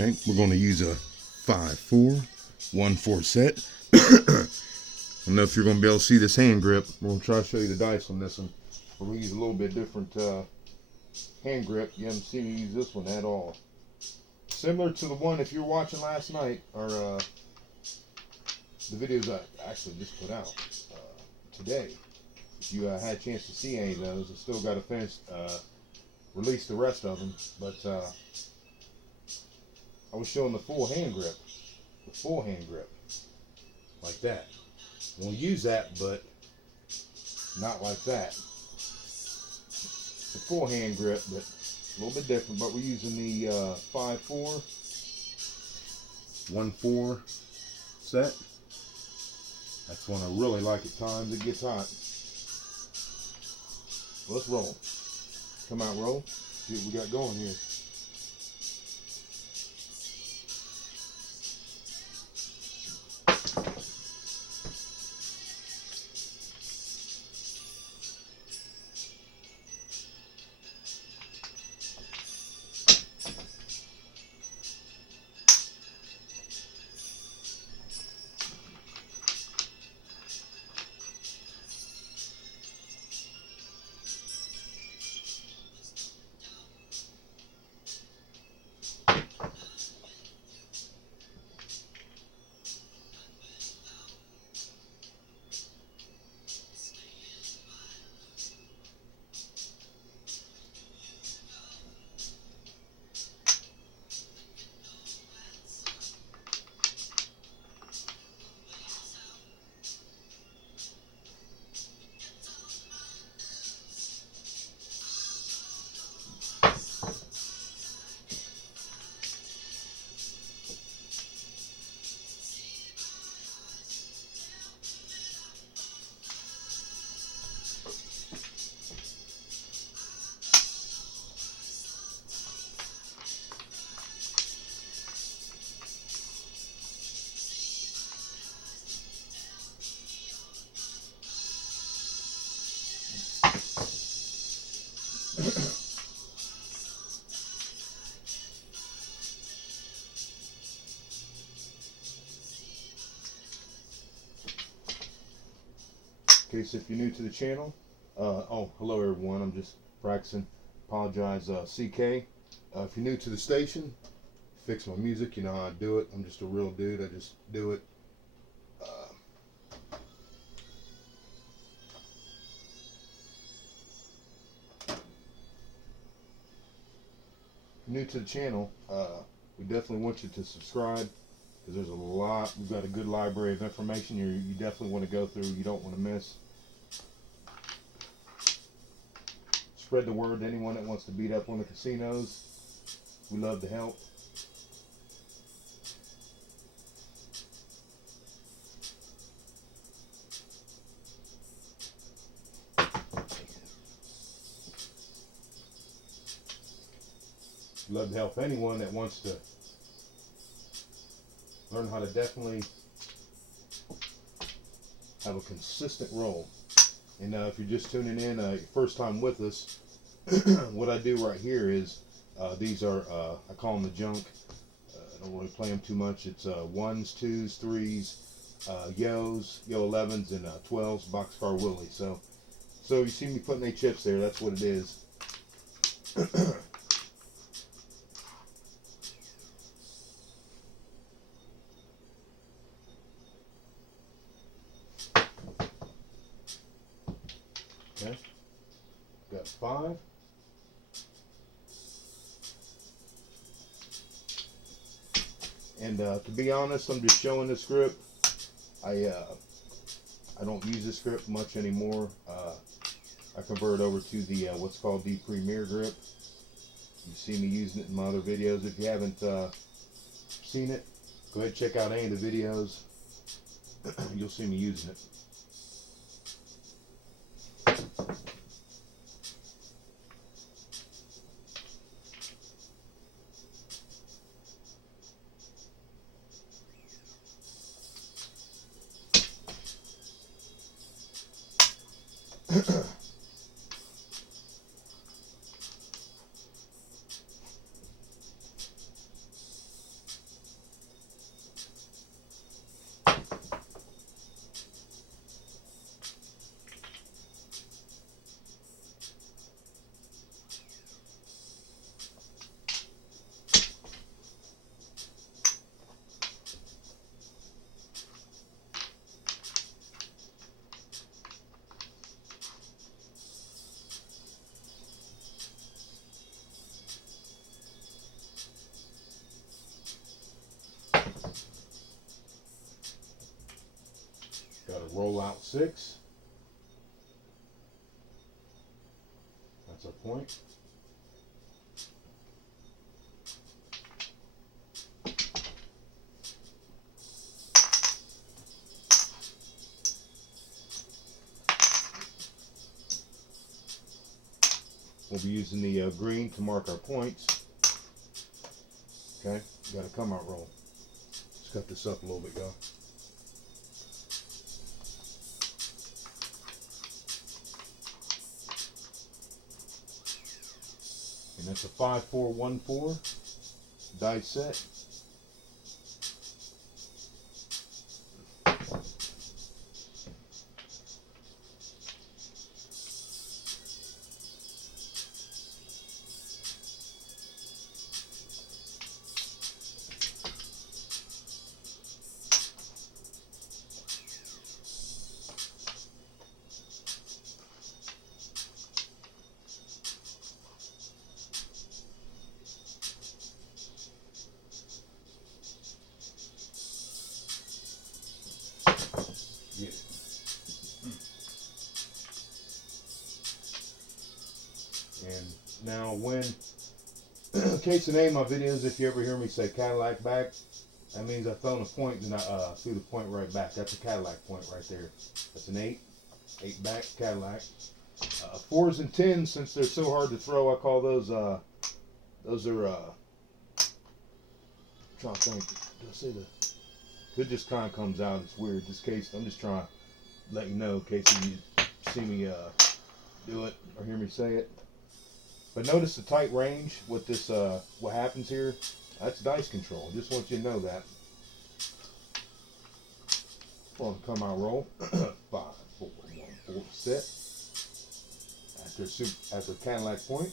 Okay, we're going to use a 5-4, 1-4 set. I don't know if you're going to be able to see this hand grip. We're going to try to show you the dice on this one. We're going to use a little bit different hand grip. You haven't seen me use this one at all. Similar to the one, if you were watching last night, or the videos I actually just put out today. If you had a chance to see any of those, I still got to finish, release the rest of them. But I was showing the full hand grip. The full hand grip. Like that. We'll use that, but not like that. It's a full hand grip, but a little bit different. But we're using the 5-4, 1-4 set. That's one I really like at times. It gets hot. Let's roll. Come out, roll. See what we got going here. Okay, so if you're new to the channel, oh, hello everyone, I'm just practicing, apologize, CK. If you're new to the station, fix my music, you know how I do it, I'm just a real dude, I just do it. New to the channel, we definitely want you to subscribe, because there's a lot, we've got a good library of information you definitely want to go through, you don't want to miss. Spread the word to anyone that wants to beat up on the casinos. We love to help. We love to help anyone that wants to learn how to definitely have a consistent roll. And if you're just tuning in, first time with us, what I do right here is, these are, I call them the junk. I don't really play them too much. It's 1s, 2s, 3s, yos, yo 11s, and 12s, boxcar Willie. So you see me putting 8 chips there, that's what it is. Okay, got 5. And to be honest, I'm just showing this grip. I don't use this grip much anymore. I converted over to the what's called the Premier grip. You see me using it in my other videos. If you haven't seen it, go ahead and check out any of the videos. You'll see me using it. roll out 6. That's our point. We'll be using the green to mark our points. Okay, got a come out roll. Let's cut this up a little bit, y'all. And that's a 5-4-1-4 die set. Get it. And now when, in case of name my videos, if you ever hear me say Cadillac back, that means I thrown a point and I threw the point right back. That's a Cadillac point right there. That's an 8 back Cadillac. 4s and 10s, since they're so hard to throw, I call those are, trying to think, did I say the, it just kind of comes out, it's weird. This case, I'm just trying to let you know in case you see me do it or hear me say it. But notice the tight range with this, what happens here, that's dice control. Just want you to know that. On the come out roll, 5-4-1-4 set. After Cadillac point.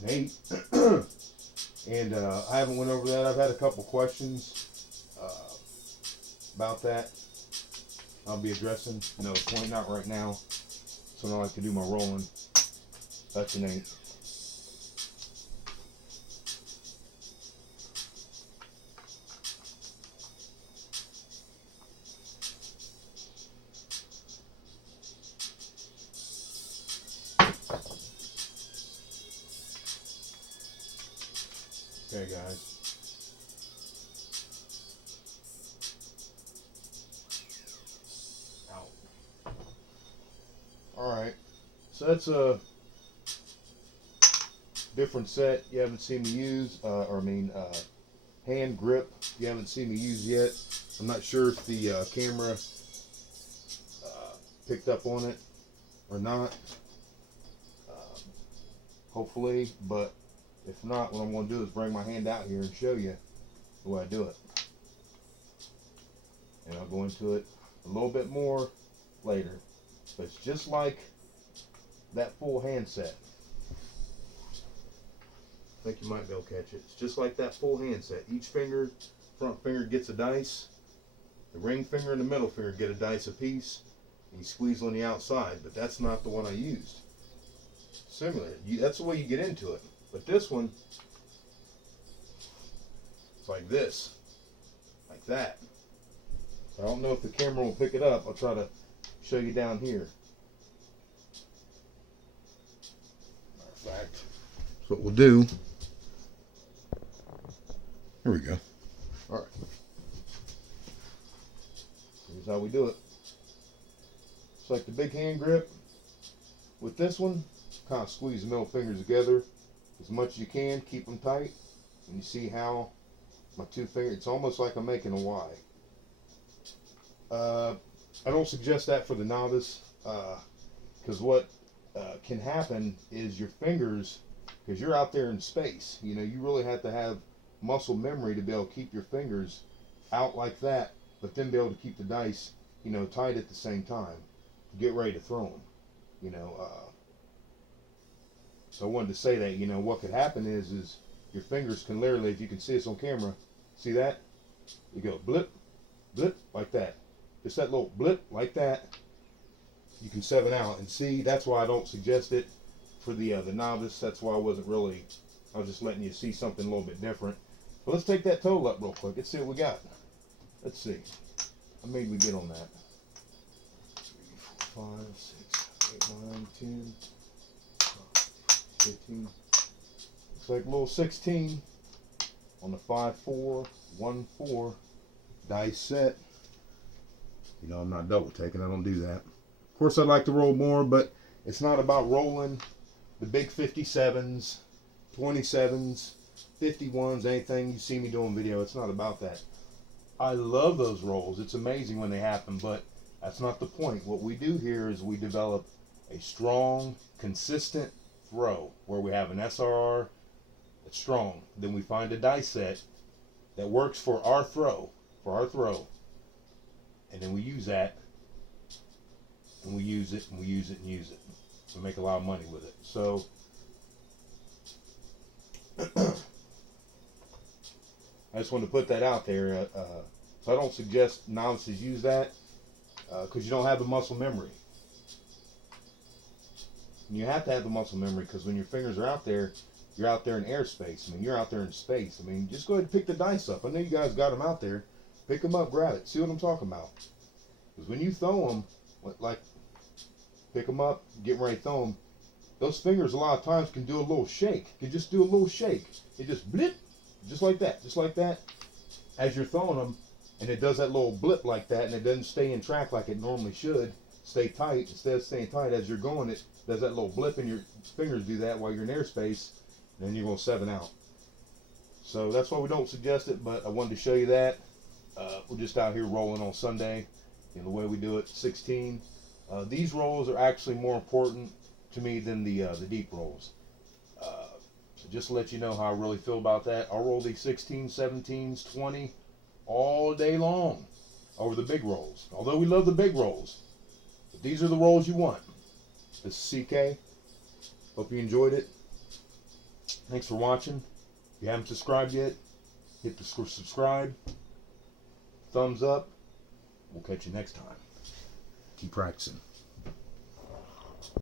An 8. And I haven't went over that. I've had a couple questions about that. I'll be addressing. No point, not right now. So now I like to do my rolling. That's an 8. Okay, guys. Out. Alright. So that's a different set you haven't seen me use, hand grip you haven't seen me use yet. I'm not sure if the camera picked up on it or not. Hopefully, but if not, what I'm going to do is bring my hand out here and show you the way I do it. And I'll go into it a little bit more later. But it's just like that full handset. I think you might be able to catch it. It's just like that full handset. Each finger, front finger gets a dice. The ring finger and the middle finger get a dice apiece. And you squeeze on the outside, but that's not the one I used. Similar. That's the way you get into it. But this one, it's like this. Like that. I don't know if the camera will pick it up. I'll try to show you down here. Matter of fact, that's what we'll do. Here we go. All right. Here's how we do it. It's like the big hand grip. With this one, kind of squeeze the middle fingers together as much as you can. Keep them tight. And you see how my two fingers, it's almost like I'm making a Y. I don't suggest that for the novice, because what can happen is your fingers, because you're out there in space, you know, you really have to have muscle memory to be able to keep your fingers out like that, but then be able to keep the dice, you know, tight at the same time to get ready to throw them, you know. So I wanted to say that, you know, what could happen is your fingers can literally, if you can see this on camera, see that? You go blip, blip, like that. Just that little blip like that, you can 7 out. And see, that's why I don't suggest it for the novice. That's why I was just letting you see something a little bit different. But let's take that total up real quick. Let's see what we got. Let's see. How many did we get on that? 3, 4, 5, 6, 8, 9, 10, 15. Looks like a little 16 on the 5, 4, 1, 4 dice set. You know, I'm not double taking. I don't do that. Of course, I'd like to roll more, but it's not about rolling the big 57s, 27s, 51s, anything you see me doing video. It's not about that. I love those rolls. It's amazing when they happen, but that's not the point. What we do here is we develop a strong, consistent throw where we have an SRR that's strong. Then we find a dice set that works for our throw, and then we use that, and we use it, and we use it, and use it. We make a lot of money with it. So, I just wanted to put that out there. So I don't suggest novices use that, because you don't have the muscle memory. And you have to have the muscle memory, because when your fingers are out there, you're out there in airspace. I mean, you're out there in space. I mean, just go ahead and pick the dice up. I know you guys got them out there. Pick them up, grab it. See what I'm talking about. Because when you throw them, like, pick them up, get ready to throw them, those fingers a lot of times can do a little shake. You just do a little shake. It just blip, just like that, as you're throwing them, and it does that little blip like that, and it doesn't stay in track like it normally should. Stay tight. Instead of staying tight as you're going, it does that little blip, and your fingers do that while you're in airspace, and then you're going to 7 out. So that's why we don't suggest it, but I wanted to show you that. We're just out here rolling on Sunday, and the way we do it, 16. These rolls are actually more important to me than the deep rolls. So just to let you know how I really feel about that, I'll roll these 16, 17s, 20 all day long over the big rolls. Although we love the big rolls, but these are the rolls you want. This is CK. Hope you enjoyed it. Thanks for watching. If you haven't subscribed yet, hit the subscribe. Thumbs up. We'll catch you next time. Keep practicing.